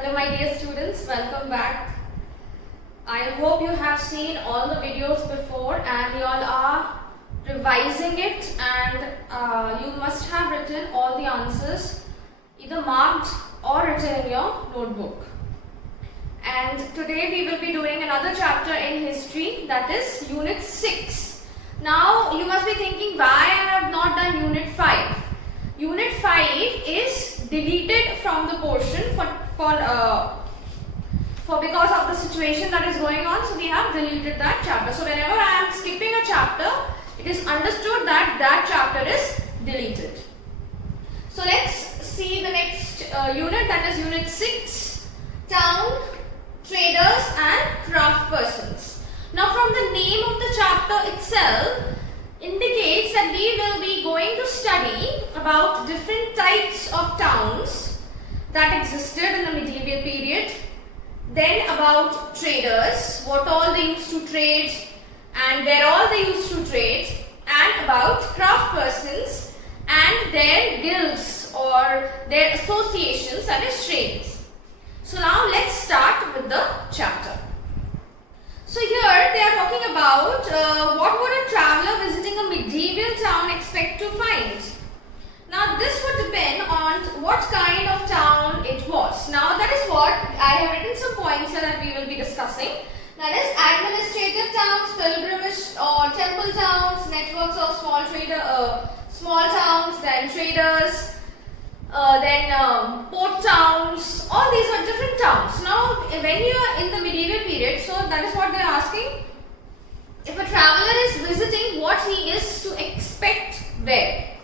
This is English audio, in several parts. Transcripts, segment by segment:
Hello my dear students, welcome back. I hope you have seen all the videos before and you all are revising it, and you must have written all the answers either marked or written in your notebook. And today we will be doing another chapter in history, that is Unit 6. Now you must be thinking why I have not done Unit 5. Unit 5 is deleted from the portion for because of the situation that is going on, so we have deleted that chapter. So whenever I am skipping a chapter, it is understood that that chapter is deleted. So let's see the next unit, that is Unit 6, Town, Traders and Craft Persons. Now from the name of the chapter itself indicates that we will be going to study about different types of towns that existed in the medieval period, then about traders, what all they used to trade and where all they used to trade, and about craft persons and their guilds or their associations, that is trades. So now let's start with the chapter. So here they are talking about what would a traveller visiting a medieval town expect to find. Now this would depend on what kind of town it was. Now that is what I have written some points here that we will be discussing. That is administrative towns, pilgrimage or temple towns, networks of small towns, then traders, then port towns. All these are different towns. Now when you are in the medieval period, so that is what they are asking. If a traveller is visiting, what he is to expect where?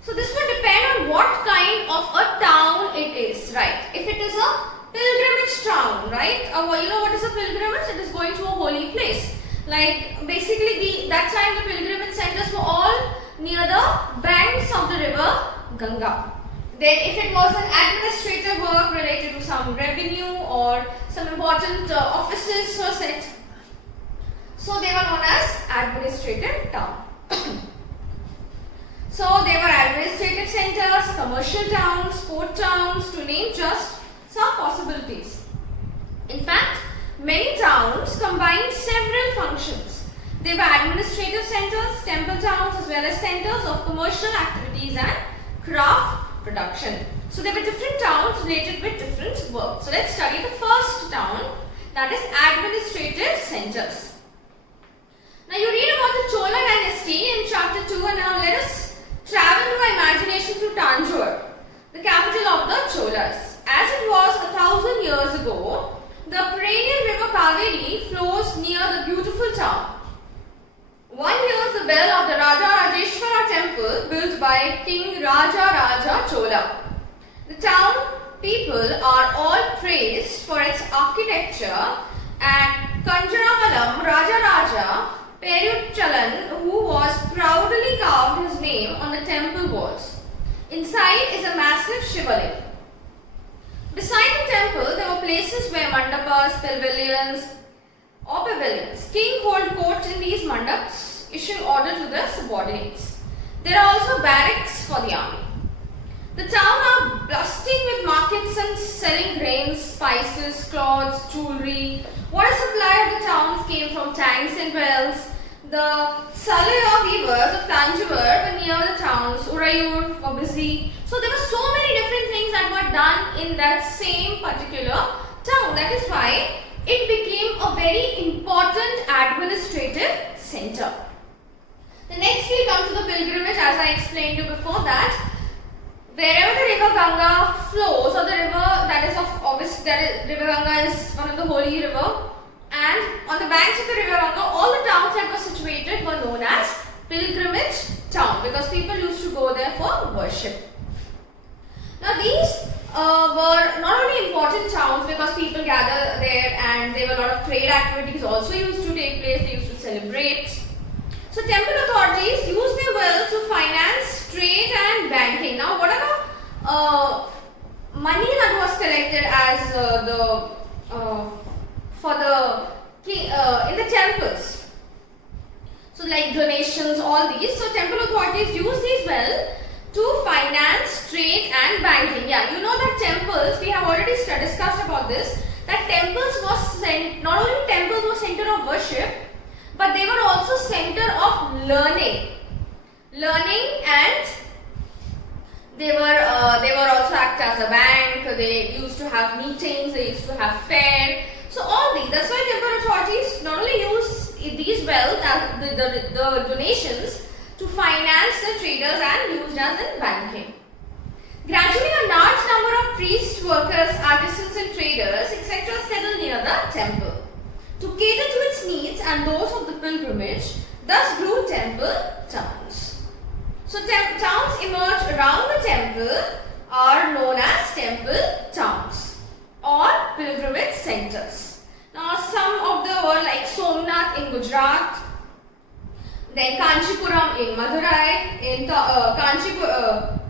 So this would depend on what kind of a town it is, right? If it is a pilgrimage town, right? You know what is a pilgrimage? It is going to a holy place. Like basically that time the pilgrimage centers were all near the banks of the river Ganga. Then if it was an administrative work related to some revenue or some important offices were set, so they were known as administrative town. So they were administrative centers, commercial towns, port towns, to name just some possibilities. In fact, many towns combined several functions. They were administrative centers, temple towns, as well as centers of commercial activities and craft production. So there were different towns related with different work. So let's study the first town, that is administrative centers. Now you read about the Chola dynasty in chapter 2, and now let us travel through our imagination to Tanjore, the capital of the Cholas. As it was 1,000 years ago, the perennial river Kaveri flows near the beautiful town. One hears the bell of the Raja Rajeshwara temple built by King Raja Chola. The town people are all praised for its architecture, and Kanjaravalam Raja Peruchalan, who was proudly carved his name on the temple walls. Inside is a massive Shivaling. Beside the temple, there were places where mandapas, pavilions. King hold courts in these mandaps, issuing order to their subordinates. There are also barracks for the army. The town are bustling with markets and selling grains, spices, cloths, jewelry. Water supply of the towns came from tanks and wells. The Salaya weavers of Tanjore were near the towns. Urayur were busy. So there were so many different things that were done in that same particular town. That is why it became a very important administrative center. The next we come to the pilgrimage, as I explained to you before that. Wherever the river Ganga flows, or the river that is of obvious, river Ganga is one of the holy river, and on the banks of the river Ganga, all the towns that were situated were known as pilgrimage town, because people used to go there for worship. Now these were not only important towns because people gather there, and there were a lot of trade activities also used to take place. They used to celebrate. So temple authorities used their wealth to finance trade and banking. Now whatever money that was collected as in the temples, so like donations, all these, so temple authorities use these well to finance trade and banking. Yeah, you know that temples, we have already discussed but they were also center of learning. And they were also act as a bank. They used to have meetings. They used to have fair. So all these. That's why temple authorities not only use these wealth as the donations to finance the traders and used as in banking. Gradually, a large number of priests, workers, artisans, and traders, etc., settled near the temple to cater to its needs and those of the pilgrimage. Thus grew temple towns. So towns emerged around the temple are known as temple towns or pilgrimage centers. Now some of the were like Somnath in Gujarat, then Kanchipuram in Madurai,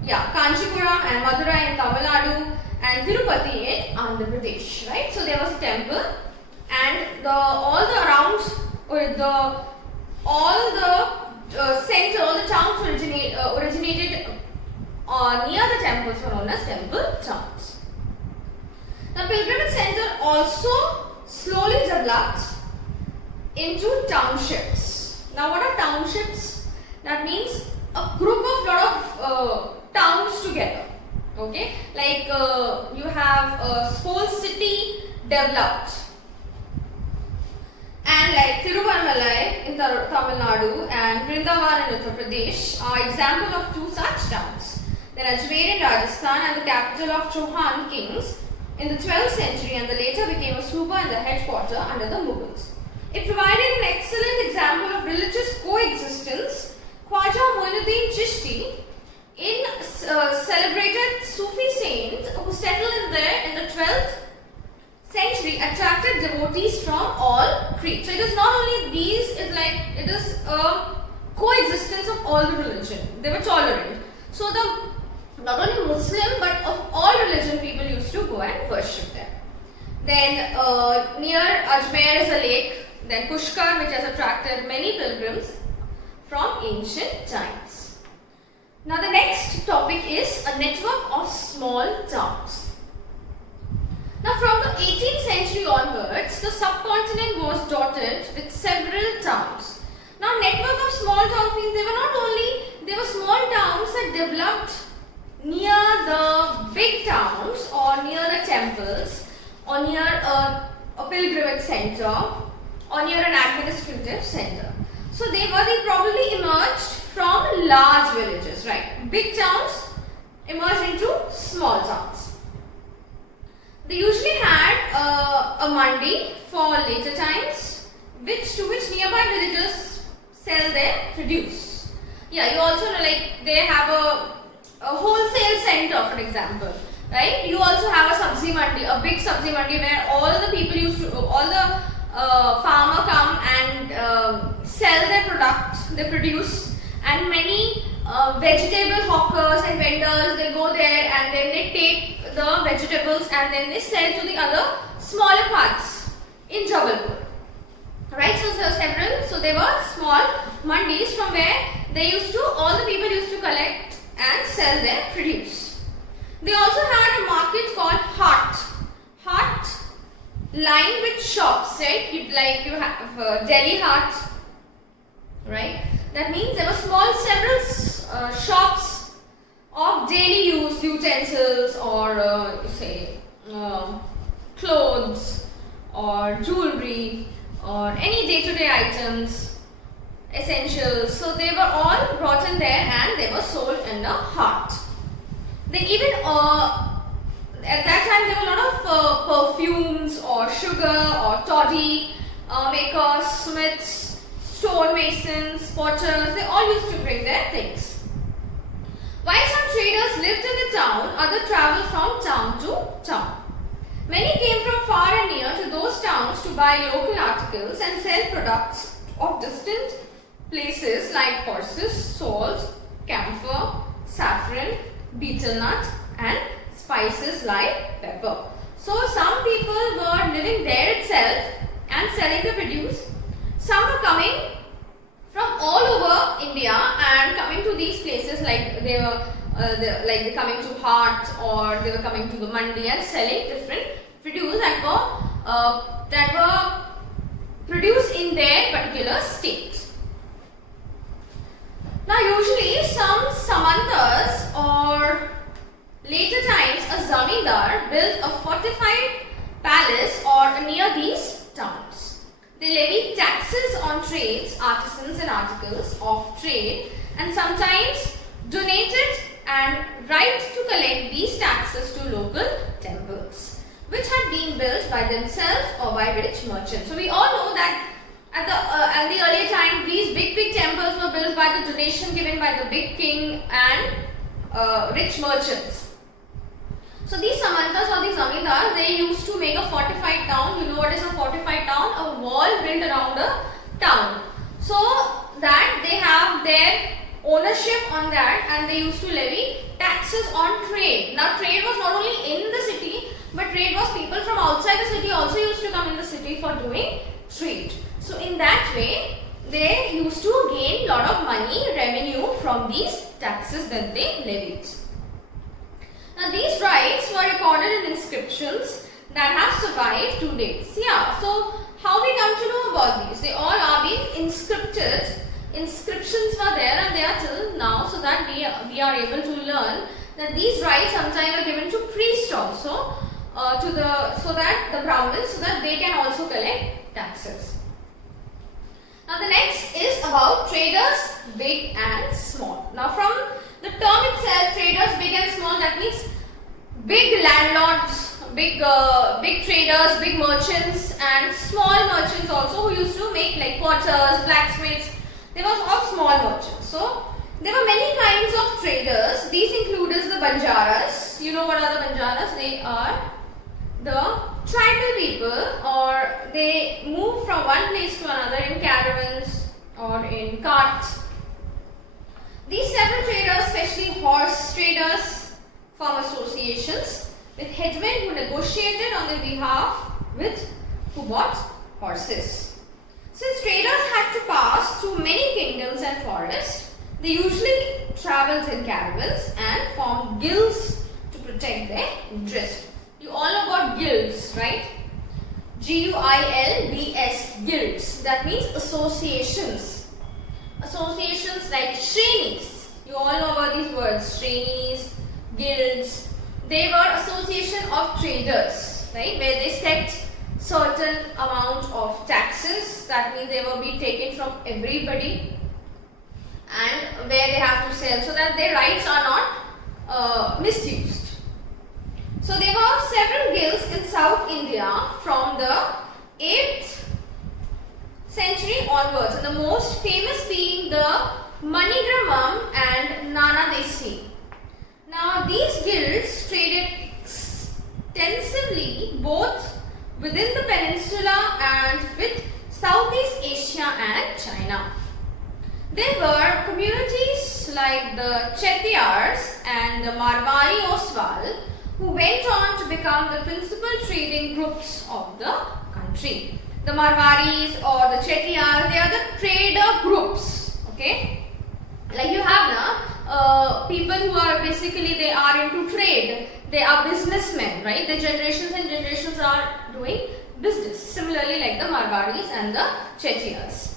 Kanchipuram and Madurai in Tamil Nadu, and Tirupati in Andhra Pradesh. Right? So there was a temple, and all the towns originated near the temples were known as temple towns. The pilgrimage center also slowly developed into townships. Now, what are townships? That means a group of lot of towns together. Okay, like you have a whole city developed. And like Tiruvannamalai in Tamil Nadu and Vrindavan in Uttar Pradesh are example of two such towns. Then Ajmer in Rajasthan and the capital of Chauhan kings in the 12th century and the later became a suba and the headquarter under the Mughals. It provided an excellent example of religious coexistence. Khwaja Moinuddin Chishti, celebrated Sufi saint who settled in there in the 12th century, attracted devotees from all creeds. So it is not only these, it is a coexistence of all the religion. They were tolerant. So not only Muslim but of all religion people used to go and worship them. Then near Ajmer is a lake. Then Pushkar, which has attracted many pilgrims from ancient times. Now the next topic is a network of small towns. Now from the 18th century onwards, the subcontinent was dotted with several towns. Now network of small towns means they were small towns that developed near the big towns or near the temples or near a pilgrimage center or near an administrative center. So they probably emerged from large villages, right? Big towns emerged into small towns. They usually had a mandi for later times, to which nearby villagers sell their produce. Yeah, you also know, like they have a wholesale center, for example, right? You also have a sabzi mandi, a big sabzi mandi where all the people all the farmer come and sell their products, they produce, and many vegetable hawkers and vendors, they go there and then they take the vegetables and then they sell to the other smaller parts in Jabalpur. Right, so there were small mandis from where all the people used to collect and sell their produce. They also had a market called Hut lined with shops, right? You have Delhi Hut, right? That means there were several shops of daily use utensils or clothes or jewelry or any day-to-day items, essentials. So they were all brought in there and they were sold in a hut. Then even at that time there were a lot of perfumes or sugar or toddy makers, smiths, stonemasons, potters. They all used to bring their things. While some traders lived in the town, others travelled from town to town. Many came from far and near to those towns to buy local articles and sell products of distant places like horses, salt, camphor, saffron, betel nut and spices like pepper. So some people were living there itself and selling the produce. Some were coming from all over India and coming to these places, like they were coming to Hart or they were coming to the Mandi and selling different produce that were produce in their particular state. Now usually some samantas or later times a zamindar built a fortified palace or near these towns. They levied taxes on trades, artisans and articles of trade and sometimes donated and right to collect these taxes to local temples which had been built by themselves or by rich merchants. So we all know that at the earlier time these big temples were built by the donation given by the big king and rich merchants. So these samantas or these zamindars, they used to make a fortified town. You know what is a fortified town? A wall built around a town. So that they have their ownership on that and they used to levy taxes on trade. Now trade was not only in the city but trade was people from outside the city also used to come in the city for doing trade. So in that way they used to gain lot of money, revenue from these taxes that they levied. Now these rites were recorded in inscriptions that have survived to date. Yeah, so how we come to know about these? They all are being inscripted. Inscriptions were there and they are till now, so that we are able to learn that these rites sometimes are given to priests also, so that the Brahmins, so that they can also collect taxes. Now the next is about traders, big and small. Now from the term itself, traders, big and small, that means big landlords, big traders, big merchants and small merchants also who used to make like potters, blacksmiths. They were all small merchants. So there were many kinds of traders. These included the Banjaras. You know what are the Banjaras? They are the tribal people, or they move from one place to another in caravans or in carts. These several traders, especially horse traders, form associations with headmen who negotiated on their behalf with who bought horses. Since traders had to pass through many kingdoms and forests, they usually traveled in caravans and formed guilds to protect their interest. You all know about guilds, right? G-U-I-L-D-S, guilds. That means associations. Associations like Shrenis. You all know about these words. Shrenis, guilds. They were association of traders, right? Where they set certain amount of taxes. That means they will be taken from everybody. And where they have to sell so that their rights are not misused. So there were several guilds in South India from the 8th century onwards, and the most famous being the Manigramam and Nanadesi. Now these guilds traded extensively both within the peninsula and with Southeast Asia and China. There were communities like the Chettiars and the Marwari Oswal who went on to become the principal trading groups of the country. The Marwaris or the Chettiars, they are the trader groups, okay? Like you have now, people who are basically, they are into trade, they are businessmen, right? The generations and generations are doing business, similarly like the Marwaris and the Chettiars.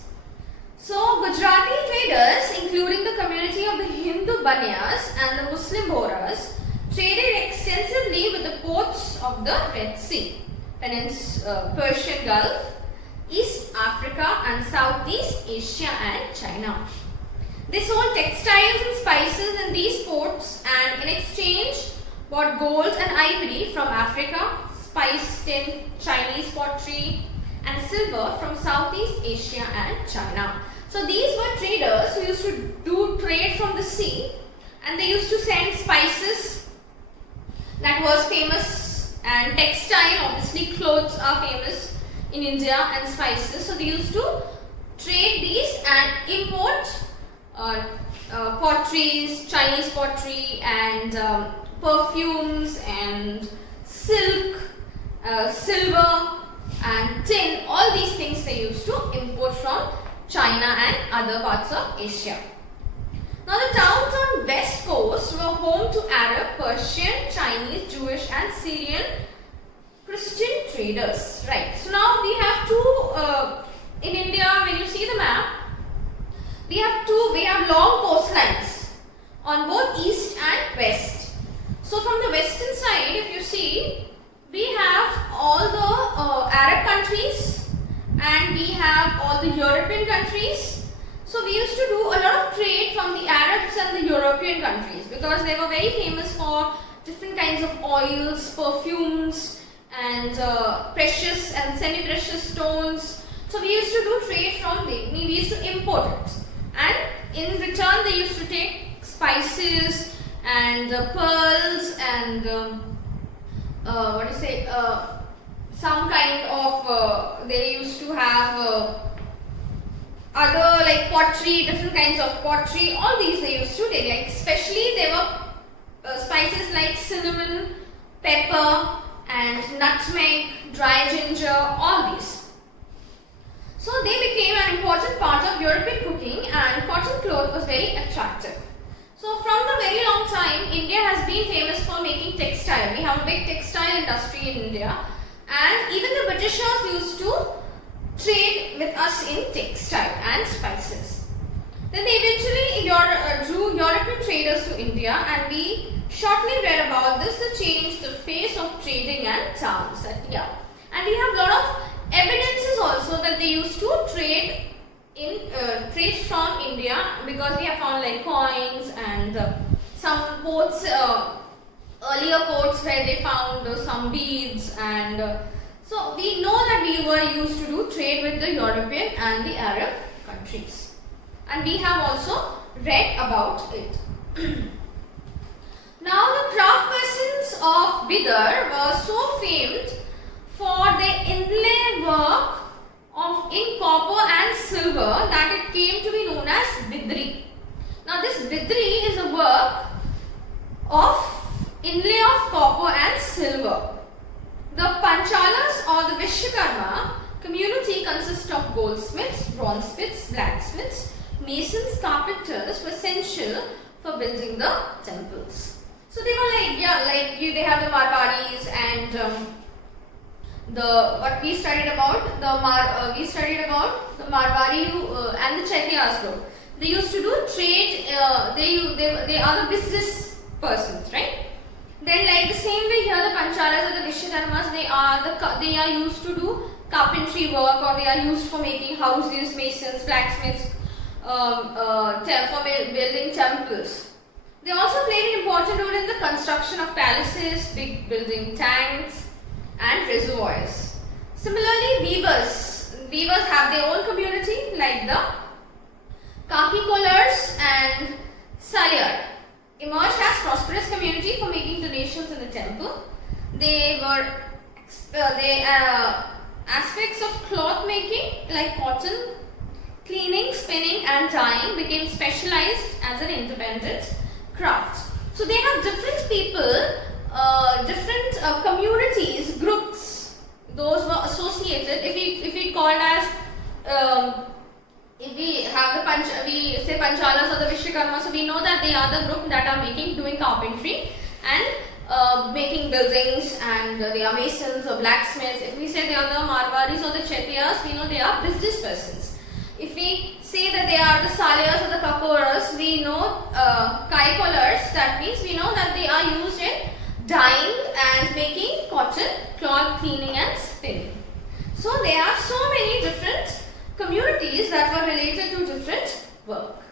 So, Gujarati traders, including the community of the Hindu Banyas and the Muslim Bohras, traded extensively with the ports of the Red Sea, Persian Gulf, East Africa and Southeast Asia and China. They sold textiles and spices in these ports and in exchange bought gold and ivory from Africa, spice, tin, Chinese pottery and silver from Southeast Asia and China. So these were traders who used to do trade from the sea, and they used to send spices, that was famous, and textile, obviously clothes are famous in India, and spices. So they used to trade these and import potteries, Chinese pottery and perfumes and silk, silver and tin. All these things they used to import from China and other parts of Asia. Now the towns on west coast were home to Arab, Persian, Chinese, Jewish and Syrian Christian traders. Right. So now we have two in India, when you see the map, we have long coastlines on both east and west. So from the western side, if you see, we have all the Arab countries and we have all the European countries. So we used to do a lot of trade from the Arabs and the European countries because they were very famous for different kinds of oils, perfumes and precious and semi-precious stones. So we used to do trade from them. We used to import it, and in return they used to take spices and pearls and some kind of they used to have other like pottery, different kinds of pottery. All these they used to take. Like especially there were spices like cinnamon, pepper and nutmeg, dry ginger, all these. So they became an important part of European cooking, and cotton cloth was very attractive. So from the very long time, India has been famous for making textile. We have a big textile industry in India, and even the Britishers used to trade with us in textile and spices. Then they eventually drew European traders to India, and we shortly read about this, the change, the face of trading and towns. And we have a lot of evidences also that they used to trade from India, because we have found like coins and some ports, earlier ports where they found some beads, and so we know that we were used to do trade with the European and the Arab countries, and we have also read about it. Now the craftspersons of Bidar were so famed for their inlay work in copper and silver that it came to be known as Bidri. Now this Bidri is a work of inlay of copper and silver. The Panchalas or the Vishwakarma community consists of goldsmiths, bronzesmiths, blacksmiths, masons, carpenters were essential for building the temples. So they were like, they have the Marwaris and what we studied about the Marwari and the Chaitiyas group. They used to do trade. They are the business persons, right? Then, like the same way here, the Panchalas or the Vishwakarmas, they are used to do carpentry work, or they are used for making houses, masons, blacksmiths, for building temples. They also played an important role in the construction of palaces, big building tanks and reservoirs. Similarly, weavers have their own community, like the Kaki Kollars and Salyar emerged as prosperous community for making donations in the temple. They were aspects of cloth making like cotton, cleaning, spinning and dyeing became specialized as an independent craft. So they have different people, different communities, groups. Those were associated. If we called as if we have we say Panchalas or the Vishwakarma, so we know that they are the group that are doing carpentry and making buildings, and they are masons or blacksmiths. If we say they are the Marwaris or the Chetiyas, we know they are business persons. If we say that they are the Salyars or the Kaporas, we know Kai Kollars, that means we know that they are used in dyeing and making cotton, cloth, cleaning and spinning. So there are so many different communities that were related to different work.